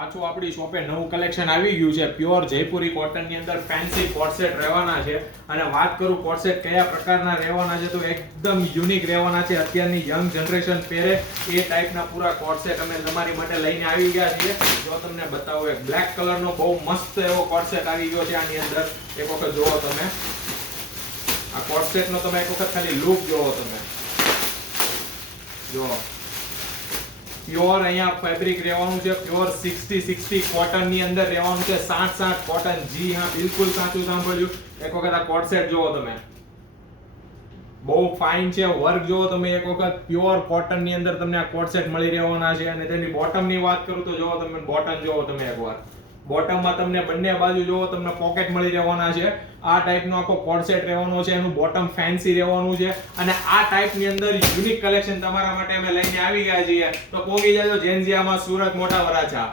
પાછું આપણી શોપે નવું કલેક્શન આવી ગયું છે પ્યોર જયપુરી કોટન ની અંદર ફેન્સી કોટ સેટ રહેવાના છે અને વાત કરું કોટ સેટ કયા પ્રકારના રહેવાના છે તો એકદમ યુનિક રહેવાના છે અત્યારની યંગ જનરેશન પહેરે એ ટાઈપના પૂરા કોટ સેટ અમે તમારી માટે લઈને આવી ગયા છીએ જો તમને બતાવો એક બ્લેક કલરનો બહુ મસ્ત એવો કોટ સેટ આવી ગયો છે આની અંદર એક વખત જોવો તમે આ કોટ સેટ નો તમે એક વખત ખાલી લુક જોવો તમે જો પ્યોર અહીંયા ફેબ્રિક રહેવાનું છે પ્યોર 60 કોટન ની અંદર રહેવાનું છે 60 કોટન જી હા બિલકુલ સાચું સાંભળ્યું એક વખત આ કોટ સેટ જોવો તમે બહુ ફાઇન છે વર્ક જોવો તમે એક વખત પ્યોર કોટન ની અંદર તમને આ કોટ સેટ મળી રહેવાના છે અને તેની બોટમ ની વાત કરું તો જોવો તમે બોટમ જોવો તમે એકવાર બોટમ માં તમને બંને બાજુ જોવો તમને પોકેટ મળી રહેવાના છે આ ટાઈપનો આખો કોટ સેટ રહેવાનો છે એનું બોટમ ફેન્સી રહેવાનું છે અને આ ટાઈપ ની અંદર યુનિક કલેક્શન તમારા માટે અમે લઈને આવી ગયા છીએ તો પોગી જાજો જેનઝિયામાં સુરત મોટા વરાછા